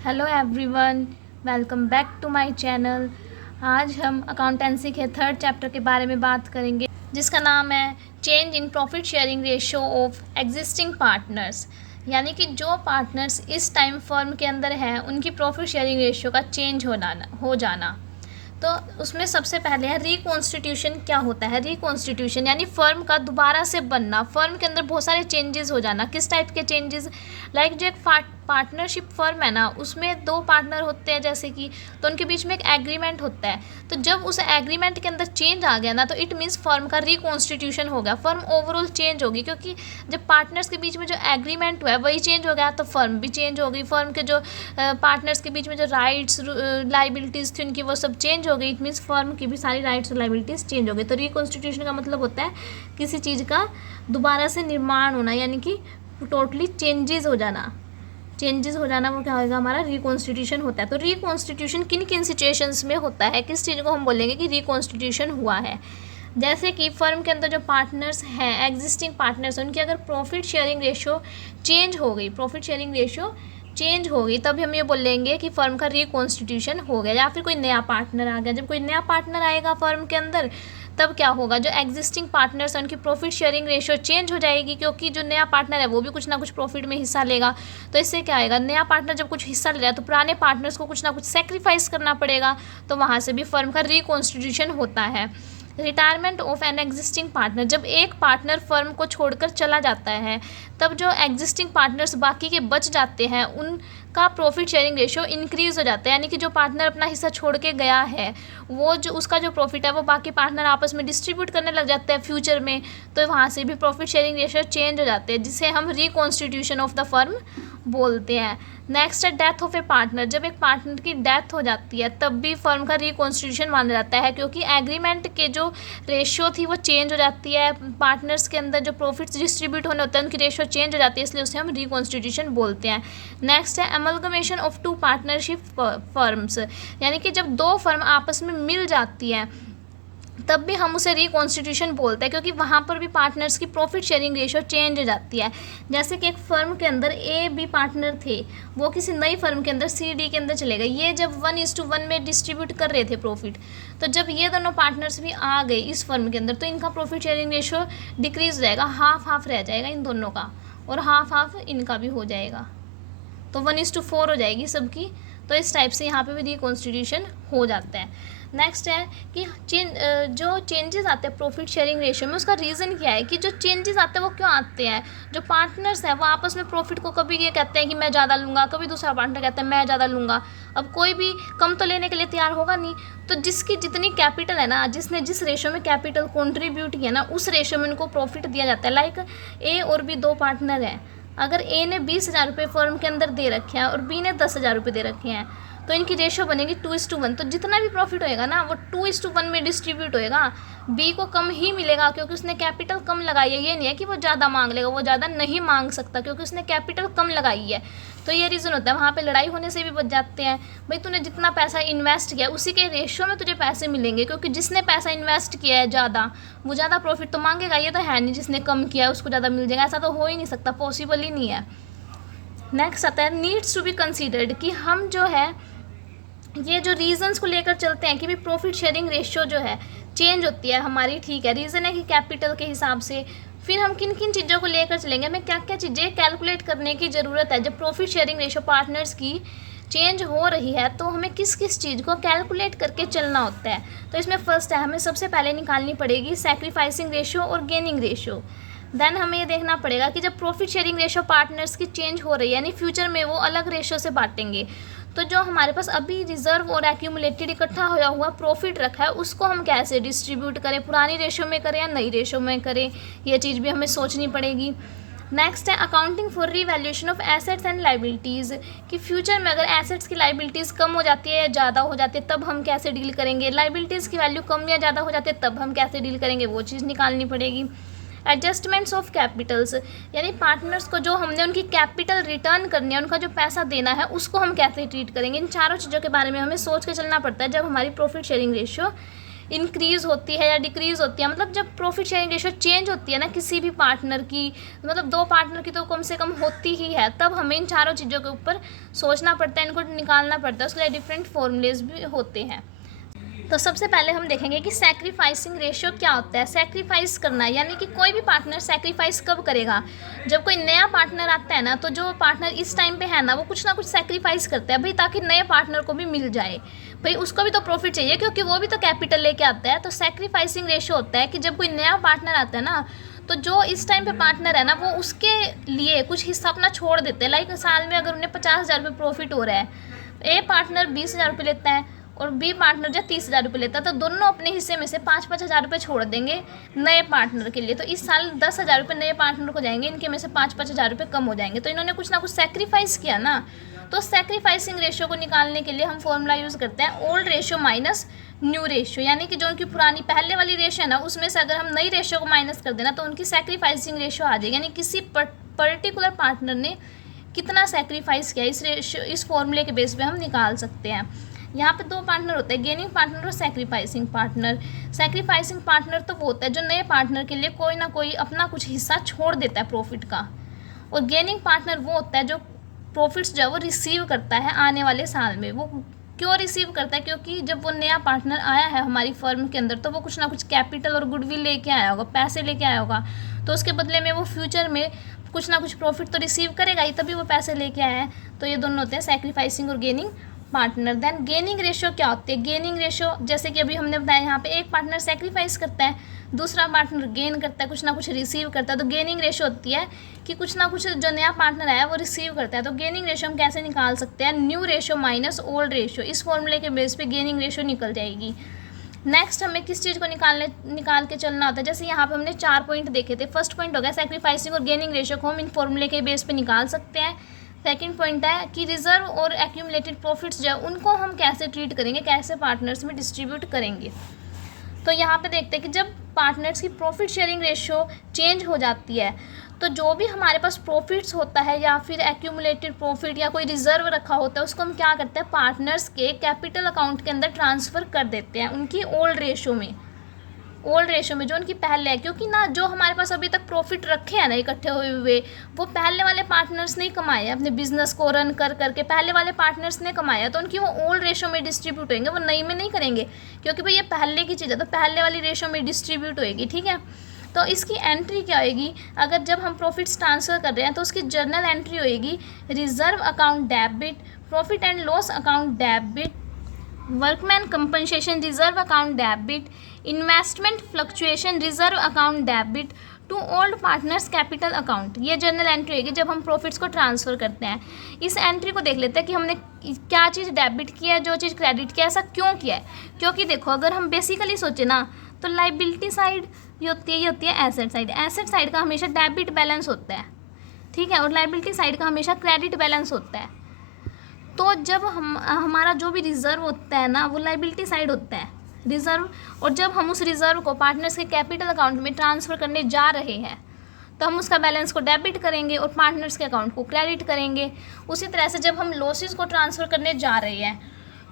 Hello everyone, welcome back to my channel. आज हम accountancy के थर्ड चैप्टर के बारे में बात करेंगे, जिसका नाम है change in profit sharing ratio of existing partners. यानी कि जो पार्टनर्स इस टाइम फर्म के अंदर हैं उनकी प्रॉफिट शेयरिंग रेशियो का चेंज हो जाना। तो उसमें सबसे पहले है रिकॉन्स्टिट्यूशन। क्या होता है रिकॉन्स्टिट्यूशन? यानी फर्म का दोबारा से बनना, फर्म के अंदर बहुत सारे चेंजेस हो जाना। किस टाइप के चेंजेस? लाइक जो एक पार्टनरशिप फर्म है ना, उसमें दो पार्टनर होते हैं जैसे कि, तो उनके बीच में एक एग्रीमेंट होता है। तो जब उस एग्रीमेंट के अंदर चेंज आ गया ना, तो इट मीन्स फर्म का रिकॉन्स्टिट्यूशन हो गया, फर्म ओवरऑल चेंज होगी। क्योंकि जब पार्टनर्स के बीच में जो एग्रीमेंट हुआ है वही चेंज हो गया, तो फर्म भी चेंज हो गई। फर्म के जो पार्टनर्स के बीच में जो राइट्स लाइबिलिटीज़ थी उनकी, वो सब चेंज हो गई। इट मीन्स फर्म की भी सारी राइट्स और लाइबिलिटीज़ चेंज हो गई। तो रिकॉन्स्टिट्यूशन का मतलब होता है किसी चीज़ का दोबारा से निर्माण होना, यानी कि टोटली चेंजेस हो जाना। चेंजेस हो जाना वो क्या होगा? हमारा रिकॉन्स्टिट्यूशन होता है। तो रिकॉन्स्टिट्यूशन किन किन सिचुएशंस में होता है? किस चीज़ को हम बोलेंगे कि रिकॉन्स्टिट्यूशन हुआ है? जैसे कि फर्म के अंदर जो पार्टनर्स हैं, एग्जिस्टिंग पार्टनर्स, उनकी अगर प्रॉफिट शेयरिंग रेशियो चेंज हो गई, प्रॉफिट शेयरिंग रेशियो चेंज हो गई, तभी हम ये बोलेंगे कि फर्म का रिकॉन्स्टिट्यूशन हो गया। या फिर कोई नया पार्टनर आ गया। जब कोई नया पार्टनर आएगा फर्म के अंदर, तब क्या होगा? जो एग्जिस्टिंग पार्टनर्स हैं उनकी प्रॉफिट शेयरिंग रेशियो चेंज हो जाएगी, क्योंकि जो नया पार्टनर है वो भी कुछ ना कुछ प्रॉफिट में हिस्सा लेगा। तो इससे क्या आएगा? नया पार्टनर जब कुछ हिस्सा ले रहा है तो पुराने पार्टनर्स को कुछ ना कुछ सेक्रीफाइस करना पड़ेगा, तो वहाँ से भी फर्म का रिकॉन्स्टिट्यूशन होता है। Retirement of an existing partner, जब एक पार्टनर फर्म को छोड़कर चला जाता है, तब जो एग्जिस्टिंग पार्टनर्स बाकी के बच जाते हैं उनका प्रॉफिट शेयरिंग रेशियो इंक्रीज हो जाता है। यानी कि जो पार्टनर अपना हिस्सा छोड़ के गया है, वो जो उसका जो प्रॉफिट है वो बाकी पार्टनर आपस में डिस्ट्रीब्यूट करने लग जाते हैं फ्यूचर में, तो वहाँ से भी प्रॉफिट शेयरिंग रेशियो चेंज हो जाते हैं, जिसे हम रिकॉन्स्टिट्यूशन ऑफ द फर्म बोलते हैं। नेक्स्ट है डेथ ऑफ ए पार्टनर। जब एक पार्टनर की डेथ हो जाती है तब भी फर्म का रिकॉन्स्टिट्यूशन माना जाता है, क्योंकि एग्रीमेंट के जो रेशियो थी वो चेंज हो जाती है। पार्टनर्स के अंदर जो प्रॉफिट्स डिस्ट्रीब्यूट होने होते हैं उनकी रेशियो चेंज हो जाती है, इसलिए उसे हम रिकॉन्स्टिट्यूशन बोलते हैं। नेक्स्ट है amalgamation of two partnership firms. यानी कि जब दो फर्म आपस में मिल जाती हैं तब भी हम उसे रिकॉन्स्टिट्यूशन बोलते हैं, क्योंकि वहाँ पर भी पार्टनर्स की प्रॉफिट शेयरिंग रेशियो चेंज हो जाती है। जैसे कि एक फर्म के अंदर ए बी पार्टनर थे, वो किसी नई फर्म के अंदर सी डी के अंदर चले गए। ये जब 1:1 में डिस्ट्रीब्यूट कर रहे थे प्रॉफिट, तो जब ये दोनों पार्टनर्स भी आ गए इस फर्म के अंदर, तो इनका प्रॉफिट शेयरिंग रेशियो डिक्रीज हो जाएगा, हाफ हाफ रह जाएगा इन दोनों का, और हाफ हाफ इनका भी हो जाएगा, तो 1:4 हो जाएगी सबकी। तो इस टाइप से यहाँ पे भी रिकॉन्स्टिट्यूशन हो जाता है। नेक्स्ट है कि जो चेंजेस आते हैं प्रॉफिट शेयरिंग रेशियो में, उसका रीज़न क्या है? कि जो चेंजेस आते हैं वो क्यों आते हैं? जो पार्टनर्स हैं वो आपस में प्रॉफिट को कभी ये कहते हैं कि मैं ज़्यादा लूँगा, कभी दूसरा पार्टनर कहता है मैं ज़्यादा लूँगा। अब कोई भी कम तो लेने के लिए तैयार होगा नहीं। तो जिसकी जितनी कैपिटल है ना, जिसने जिस रेशियो में कैपिटल कॉन्ट्रीब्यूट किया ना, उस रेशियो में उनको प्रॉफिट दिया जाता है। लाइक ए और बी दो पार्टनर हैं, अगर ए ने 20,000 रुपये फर्म के अंदर दे रखे हैं और बी ने 10,000 रुपये दे रखे हैं, तो इनकी रेशियो बनेगी 2:1। तो जितना भी प्रॉफिट होएगा ना वो 2:1 में डिस्ट्रीब्यूट होएगा। बी को कम ही मिलेगा क्योंकि उसने कैपिटल कम लगाई है। ये नहीं है कि वो ज़्यादा मांग लेगा, वो ज़्यादा नहीं मांग सकता क्योंकि उसने कैपिटल कम लगाई है। तो ये रीज़न होता है, वहाँ पे लड़ाई होने से भी बच जाते हैं। भाई तूने जितना पैसा इन्वेस्ट किया उसी के रेशियो में तुझे पैसे मिलेंगे, क्योंकि जिसने पैसा इन्वेस्ट किया है ज़्यादा, वो ज़्यादा प्रॉफिट तो मांगेगा। ये तो है नहीं जिसने कम किया है उसको ज़्यादा मिल जाएगा, ऐसा तो हो ही नहीं सकता, पॉसिबल ही नहीं है। नेक्स्ट आता है नीड्स टू बी कंसीडर्ड, कि हम जो है ये जो रीजंस को लेकर चलते हैं कि भी प्रॉफिट शेयरिंग रेशियो जो है चेंज होती है हमारी, ठीक है, रीज़न है कि कैपिटल के हिसाब से। फिर हम किन किन चीज़ों को लेकर चलेंगे, हमें क्या क्या चीज़ें कैलकुलेट करने की ज़रूरत है। जब प्रॉफिट शेयरिंग रेशियो पार्टनर्स की चेंज हो रही है तो हमें किस किस चीज़ को कैलकुलेट करके चलना होता है। तो इसमें फर्स्ट है, हमें सबसे पहले निकालनी पड़ेगी सैक्रिफाइसिंग रेशियो और गेनिंग रेशियो। देन हमें ये देखना पड़ेगा कि जब प्रॉफिट शेयरिंग रेशियो पार्टनर्स की चेंज हो रही है, यानी फ्यूचर में वो अलग रेशियो से बांटेंगे, तो जो हमारे पास अभी रिजर्व और एक्यूमुलेटेड इकट्ठा होया हुआ प्रॉफिट रखा है उसको हम कैसे डिस्ट्रीब्यूट करें, पुरानी रेशियो में करें या नई रेशियो में करें, ये चीज़ भी हमें सोचनी पड़ेगी। नेक्स्ट है accounting for revaluation of assets and liabilities, कि फ्यूचर में अगर एसेट्स की लाइबिलिटीज़ कम हो जाती है या ज़्यादा हो जाती है तब हम कैसे डील करेंगे, लाइबिलिटीज़ की वैल्यू कम या ज़्यादा हो जाती है तब हम कैसे डील करेंगे, वो चीज़ निकालनी पड़ेगी। एडजस्टमेंट्स ऑफ कैपिटल्स, यानी पार्टनर्स को जो हमने उनकी कैपिटल रिटर्न करनी है, उनका जो पैसा देना है उसको हम कैसे ट्रीट करेंगे। इन चारों चीज़ों के बारे में हमें सोच के चलना पड़ता है जब हमारी प्रॉफिट शेयरिंग रेशियो इंक्रीज़ होती है या डिक्रीज़ होती है, मतलब जब प्रॉफिट शेयरिंग रेशो चेंज होती है ना किसी भी पार्टनर की, मतलब दो पार्टनर की तो कम से कम होती ही है, तब हमें इन चारों चीज़ों के ऊपर सोचना पड़ता है, इनको निकालना पड़ता है, उसके लिए डिफरेंट फॉर्मूलेज भी होते हैं। तो सबसे पहले हम देखेंगे कि सैक्रिफाइसिंग रेशियो क्या होता है। सैक्रिफाइस करना यानी कि कोई भी पार्टनर सैक्रिफाइस कब करेगा, जब कोई नया पार्टनर आता है ना, तो जो पार्टनर इस टाइम पे है ना वो कुछ ना कुछ सैक्रिफाइस करता है भाई, ताकि नए पार्टनर को भी मिल जाए, भाई उसको भी तो प्रॉफिट चाहिए क्योंकि वो भी तो कैपिटल लेके आता है। तो सैक्रिफाइसिंग रेशियो होता है कि जब कोई नया पार्टनर आता है ना, तो जो इस टाइम पे पार्टनर है ना वो उसके लिए कुछ हिस्सा अपना छोड़ देते हैं। लाइक साल में अगर उन्हें 50,000 रुपये प्रॉफिट हो रहा है, ए पार्टनर 20,000 रुपये लेता है और बी पार्टनर जो 30,000 रुपये लेता है, तो दोनों अपने हिस्से में से 5-5 हज़ार रुपये छोड़ देंगे नए पार्टनर के लिए। तो इस साल 10,000 रुपये नए पार्टनर को जाएंगे, इनके में से 5-5 हज़ार रुपये कम हो जाएंगे, तो इन्होंने कुछ ना कुछ सेक्रीफाइस किया ना। तो सेक्रीफाइसिंग रेशियो को निकालने के लिए हम फॉर्मूला यूज़ करते हैं old ratio minus new ratio, यानी कि जो उनकी पुरानी पहले वाली रेशियो है ना उसमें से अगर हम नई रेशियो को माइनस कर देना तो उनकी सेक्रीफाइसिंग रेशियो आ जाएगी, यानी किसी पर्टिकुलर पार्टनर ने कितना सेक्रीफाइस किया, इस रेशियो इस फॉर्मूले के बेस पे हम निकाल सकते हैं। यहाँ पे दो पार्टनर होते हैं, गेनिंग पार्टनर और सैक्रिफाइसिंग पार्टनर। सैक्रिफाइसिंग पार्टनर तो वो होता है जो नए पार्टनर के लिए कोई ना कोई अपना कुछ हिस्सा छोड़ देता है प्रॉफिट का, और गेनिंग पार्टनर वो होता है जो प्रॉफिट्स जो है वो रिसीव करता है आने वाले साल में। वो क्यों रिसीव करता है, क्योंकि जब वो नया पार्टनर आया है हमारी फर्म के अंदर तो वो कुछ ना कुछ कैपिटल और गुडविल लेके आया होगा, पैसे लेके आया होगा, तो उसके बदले में वो फ्यूचर में कुछ ना कुछ प्रॉफिट तो रिसीव करेगा ही, तभी वो पैसे लेके आया है। तो ये दोनों होते हैं सैक्रिफाइसिंग और gaining partner. Then gaining ratio क्या होती है, गेनिंग रेशियो जैसे कि अभी हमने बताया यहाँ पे एक पार्टनर सेक्रीफाइस करता है, दूसरा पार्टनर गेन करता है, कुछ ना कुछ रिसीव करता है। तो गेनिंग रेशियो होती है कि कुछ ना कुछ जो नया पार्टनर आया वो रिसीव करता है। तो गेनिंग रेशियो हम कैसे निकाल सकते हैं, new ratio minus old ratio, इस फॉर्मूले के बेस पे गेनिंग रेशियो निकल जाएगी। नेक्स्ट हमें किस चीज़ को निकाल के चलना होता है, जैसे यहाँ पे हमने 4 पॉइंट देखे थे। फर्स्ट पॉइंट हो गया सैक्रिफाइसिंग और गेनिंग रेशियो को हम इन फॉर्मूले के बेस पे निकाल सकते हैं। सेकंड पॉइंट है कि रिजर्व और एक्यूमुलेटेड प्रॉफिट्स जो है उनको हम कैसे ट्रीट करेंगे, कैसे पार्टनर्स में डिस्ट्रीब्यूट करेंगे। तो यहाँ पे देखते हैं कि जब पार्टनर्स की प्रॉफिट शेयरिंग रेशियो चेंज हो जाती है तो जो भी हमारे पास प्रॉफिट्स होता है या फिर एक्यूमुलेटेड प्रॉफिट या कोई रिजर्व रखा होता है उसको हम क्या करते हैं पार्टनर्स के कैपिटल अकाउंट के अंदर ट्रांसफ़र कर देते हैं उनकी ओल्ड रेशियो में जो उनकी पहले है, क्योंकि ना जो हमारे पास अभी तक प्रॉफिट रखे हैं ना इकट्ठे हुए वो पहले वाले पार्टनर्स ने कमाए हैं, अपने बिजनेस को रन कर करके पहले वाले पार्टनर्स ने कमाया, तो उनकी वो ओल्ड रेशियो में डिस्ट्रीब्यूट होंगे, वो नई में नहीं करेंगे, क्योंकि भाई ये पहले की चीज़ है तो पहले वाली रेशियो में डिस्ट्रीब्यूट होएगी। ठीक है, तो इसकी एंट्री क्या होएगी, अगर जब हम प्रॉफिट्स ट्रांसफ़र कर रहे हैं तो उसकी जर्नल एंट्री होएगी reserve account debit, profit and loss account debit, workman compensation reserve account debit, investment fluctuation reserve account debit to old partners capital account. ये जर्नल एंट्री होगी जब हम प्रॉफिट्स को ट्रांसफ़र करते हैं। इस एंट्री को देख लेते हैं कि हमने क्या चीज़ डेबिट किया है, जो चीज़ क्रेडिट किया है, ऐसा क्यों किया है। क्योंकि देखो अगर हम बेसिकली सोचें ना तो लाइबिलिटी साइड ये होती है एसेट साइड। एसेट साइड का हमेशा डेबिट बैलेंस होता है, ठीक है, और लाइबिलिटी साइड का हमेशा क्रेडिट बैलेंस होता है। तो जब हमारा जो भी रिज़र्व होता है ना वो लाइबिलिटी साइड होता है रिज़र्व, और जब हम उस रिज़र्व को पार्टनर्स के कैपिटल अकाउंट में ट्रांसफ़र करने जा रहे हैं तो हम उसका बैलेंस को डेबिट करेंगे और पार्टनर्स के अकाउंट को क्रेडिट करेंगे। उसी तरह से जब हम लॉसेस को ट्रांसफ़र करने जा रहे हैं,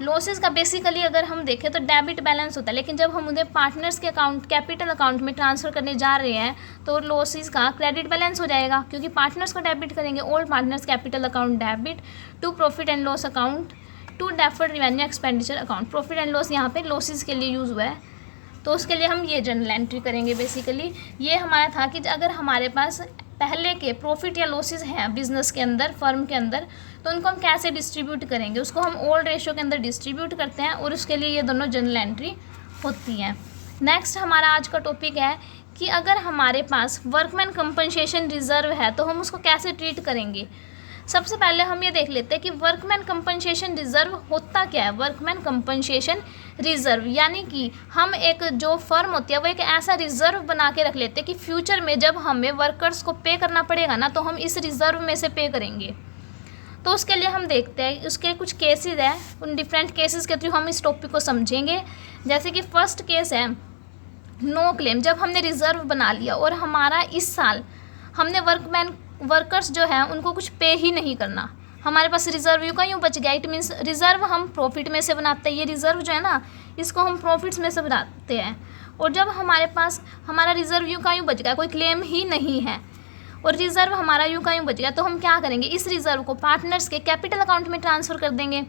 लॉसेस का बेसिकली अगर हम देखें तो डेबिट बैलेंस होता है, लेकिन जब हम उन्हें पार्टनर्स के अकाउंट कैपिटल अकाउंट में ट्रांसफ़र करने जा रहे हैं तो लॉसेस का क्रेडिट बैलेंस हो जाएगा, क्योंकि पार्टनर्स को डेबिट करेंगे old partners capital account debit to profit and loss account to deferred revenue expenditure account. Profit and loss यहाँ पे लॉसेस के लिए यूज़ हुआ है, तो उसके लिए हम ये जर्नल एंट्री करेंगे। बेसिकली ये हमारा था कि अगर हमारे पास पहले के प्रॉफिट या लॉसेस हैं बिजनेस के अंदर, फर्म के अंदर, तो उनको हम कैसे डिस्ट्रीब्यूट करेंगे, उसको हम ओल्ड रेशियो के अंदर डिस्ट्रीब्यूट करते हैं और उसके लिए ये दोनों जर्नल एंट्री होती हैं। नेक्स्ट हमारा आज का टॉपिक है कि अगर हमारे पास वर्कमैन कंपनसेशन रिजर्व है तो हम उसको कैसे ट्रीट करेंगे। सबसे पहले हम ये देख लेते हैं कि वर्कमैन कंपनसेशन रिजर्व होता क्या है। वर्कमैन कंपनसेशन रिजर्व यानी कि हम एक जो फर्म होती है वो एक ऐसा रिजर्व बना के रख लेते हैं कि फ्यूचर में जब हमें वर्कर्स को पे करना पड़ेगा ना तो हम इस रिजर्व में से पे करेंगे। तो उसके लिए हम देखते हैं उसके कुछ केसेस हैं, उन डिफरेंट केसेस के थ्रू हम इस टॉपिक को समझेंगे। जैसे कि फर्स्ट केस है नो क्लेम, जब हमने रिजर्व बना लिया और हमारा इस साल हमने वर्कर्स जो हैं उनको कुछ पे ही नहीं करना, हमारे पास रिजर्व यूँ का यूँ बच गया। इट मीन्स रिजर्व हम प्रॉफिट में से बनाते हैं, ये रिजर्व जो है ना इसको हम प्रॉफिट्स में सब डालते हैं। और जब हमारे पास हमारा रिजर्व यूँ का यूँ बच गया, कोई क्लेम ही नहीं है और रिजर्व हमारा यूँ का यूँ बच गया, तो हम क्या करेंगे, इस रिजर्व को पार्टनर्स के कैपिटल अकाउंट में ट्रांसफ़र कर देंगे।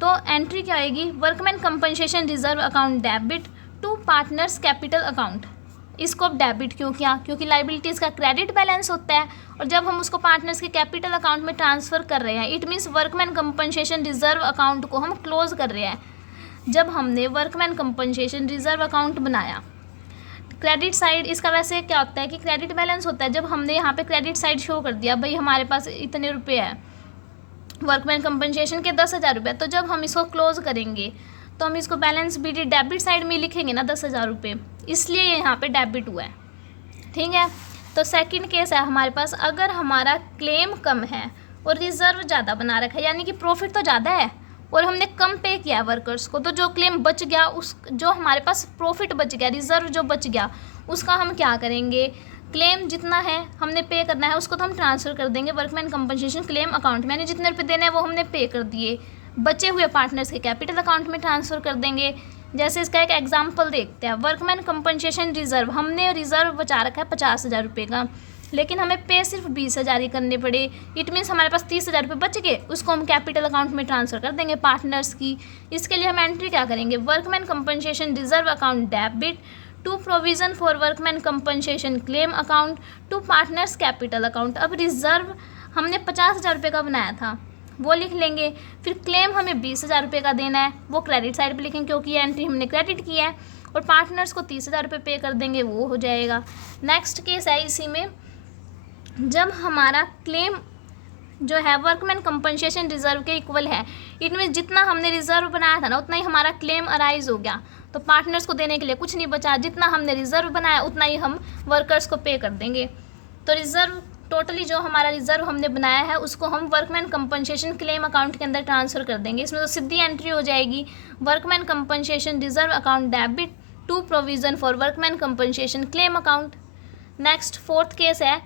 तो एंट्री क्या आएगी, workman compensation reserve account debit to partners capital account. इसको अब डेबिट क्यों किया, क्योंकि लाइबिलिटीज़ का क्रेडिट बैलेंस होता है और जब हम उसको पार्टनर्स के कैपिटल अकाउंट में ट्रांसफ़र कर रहे हैं, it means workman compensation reserve account को हम क्लोज कर रहे हैं। जब हमने वर्कमैन कंपनसेशन रिजर्व अकाउंट बनाया, क्रेडिट साइड इसका वैसे क्या होता है कि क्रेडिट बैलेंस होता है। जब हमने यहाँ पे क्रेडिट साइड शो कर दिया, भाई हमारे पास इतने रुपए है वर्कमैन कंपनसेशन के 10,000 रुपये, तो जब हम इसको क्लोज करेंगे तो हम इसको बैलेंस बीटी डेबिट साइड में लिखेंगे ना 10,000 रुपये, इसलिए यहाँ पे डेबिट हुआ है। ठीक है, तो सेकंड केस है हमारे पास, अगर हमारा क्लेम कम है और रिजर्व ज़्यादा बना रखा है, यानी कि प्रॉफिट तो ज़्यादा है और हमने कम पे किया है वर्कर्स को, तो जो क्लेम बच गया, उस जो हमारे पास प्रॉफिट बच गया, रिजर्व जो बच गया, उसका हम क्या करेंगे, क्लेम जितना है हमने पे करना है उसको तो हम ट्रांसफ़र कर देंगे वर्कमैन कंपनसेशन क्लेम अकाउंट में, यानी जितने रुपये देने हैं वो हमने पे कर दिए, बचे हुए पार्टनर्स के कैपिटल अकाउंट में ट्रांसफ़र कर देंगे। जैसे इसका एक एग्जांपल देखते हैं, वर्कमैन कंपनसेशन रिजर्व, हमने रिजर्व बचा रखा है 50,000 रुपये का, लेकिन हमें पे सिर्फ 20,000 ही करने पड़े। इट मीन्स हमारे पास 30,000 रुपये बच गए, उसको हम कैपिटल अकाउंट में ट्रांसफ़र कर देंगे पार्टनर्स की। इसके लिए हम एंट्री क्या करेंगे, workman compensation reserve account debit to provision for workman compensation claim account to partners capital account. अब रिजर्व हमने 50,000 रुपये का बनाया था, वो लिख लेंगे। फिर क्लेम हमें 20,000 रुपये का देना है, वो क्रेडिट साइड पे लिखेंगे क्योंकि ये एंट्री हमने क्रेडिट किया है, और पार्टनर्स को 30,000 रुपये पे कर देंगे, वो हो जाएगा। नेक्स्ट केस है इसी में, जब हमारा क्लेम जो है वर्कमैन कंपनसेशन रिजर्व के इक्वल है, इट मीन्स जितना हमने रिजर्व बनाया था ना उतना ही हमारा क्लेम अराइज हो गया, तो पार्टनर्स को देने के लिए कुछ नहीं बचा, जितना हमने रिजर्व बनाया उतना ही हम वर्कर्स को पे कर देंगे। तो रिजर्व टोटली जो हमारा रिजर्व हमने बनाया है उसको हम वर्कमैन कंपनसेशन क्लेम अकाउंट के अंदर ट्रांसफ़र कर देंगे। इसमें तो सीधी एंट्री हो जाएगी, workman compensation reserve account debit to provision for workman compensation claim account. Next fourth case है,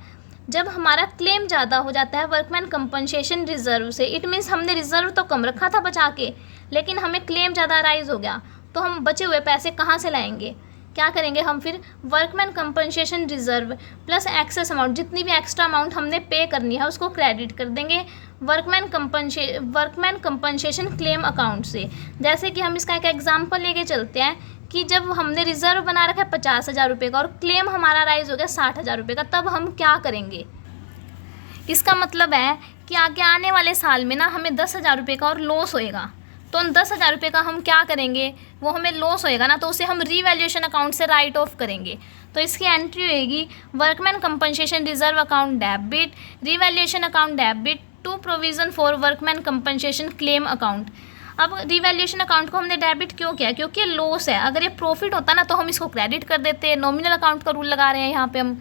जब हमारा क्लेम ज़्यादा हो जाता है वर्कमैन कंपनसेशन रिजर्व से, इट मीन्स हमने रिजर्व तो कम रखा था बचा के, लेकिन हमें क्लेम ज़्यादा राइज हो गया, तो हम बचे हुए पैसे कहाँ से लाएंगे, क्या करेंगे, हम फिर workman compensation reserve plus excess amount, जितनी भी एक्स्ट्रा अमाउंट हमने पे करनी है उसको क्रेडिट कर देंगे वर्कमैन कंपनसेशन क्लेम अकाउंट से। जैसे कि हम इसका एक एग्जांपल लेके चलते हैं कि जब हमने रिजर्व बना रखा है 50,000 रुपये का और क्लेम हमारा राइज हो गया 60,000 रुपये का, तब हम क्या करेंगे, इसका मतलब है कि आगे आने वाले साल में ना हमें 10,000 रुपये का और लॉस होएगा, तो उन 10,000 रुपये का हम क्या करेंगे, वो हमें लॉस होएगा ना, तो उसे हम रीवैल्यूएशन अकाउंट से राइट ऑफ करेंगे। तो इसकी एंट्री होएगी workman compensation reserve account debit revaluation account debit to provision for workman compensation claim account. अब रीवैल्यूएशन अकाउंट को हमने डेबिट क्यों किया, क्योंकि ये लॉस है, अगर ये प्रॉफिट होता ना तो हम इसको क्रेडिट कर देते, नॉमिनल अकाउंट का रूल लगा रहे हैं यहाँ पे हम।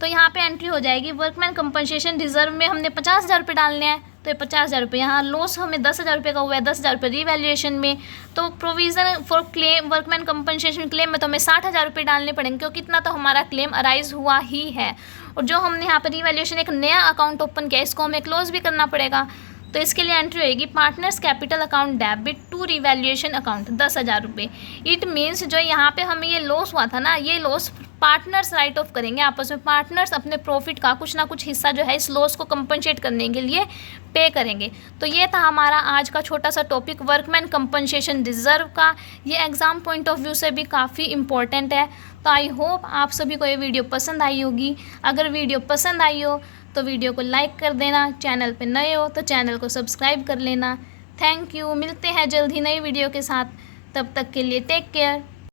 तो यहाँ पे एंट्री हो जाएगी वर्कमैन कंपनसेशन रिजर्व में हमने 50,000 रुपये डालने हैं, तो ये 50,000 रुपये, यहाँ लॉस हमें 10,000 रुपये का हुआ है, 10,000 रुपये रीवैल्यूएशन में, तो provision for claim workman compensation claim में तो हमें 60,000 रुपये डालने पड़ेंगे, क्योंकि इतना तो हमारा क्लेम अराइज हुआ ही है। और जो हमने यहाँ पर रीवैल्यूएशन एक नया अकाउंट ओपन किया, इसको हमें क्लोज भी करना पड़ेगा, तो इसके लिए एंट्री होएगी partners capital account debit to revaluation account 10,000 रुपये। इट मीन्स जो यहाँ पे हमें ये लॉस हुआ था ना, ये लॉस पार्टनर्स राइट ऑफ करेंगे आपस में, पार्टनर्स अपने प्रॉफिट का कुछ ना कुछ हिस्सा जो है इस लॉस को कंपनसेट करने के लिए पे करेंगे। तो ये था हमारा आज का छोटा सा टॉपिक वर्कमैन कंपनसेशन रिजर्व का, ये एग्ज़ाम पॉइंट ऑफ व्यू से भी काफ़ी इंपॉर्टेंट है। तो आई होप आप सभी को ये वीडियो पसंद आई होगी। अगर वीडियो पसंद आई हो तो वीडियो को लाइक कर देना, चैनल पे नए हो तो चैनल को सब्सक्राइब कर लेना। थैंक यू, मिलते हैं जल्द ही नई वीडियो के साथ, तब तक के लिए टेक केयर।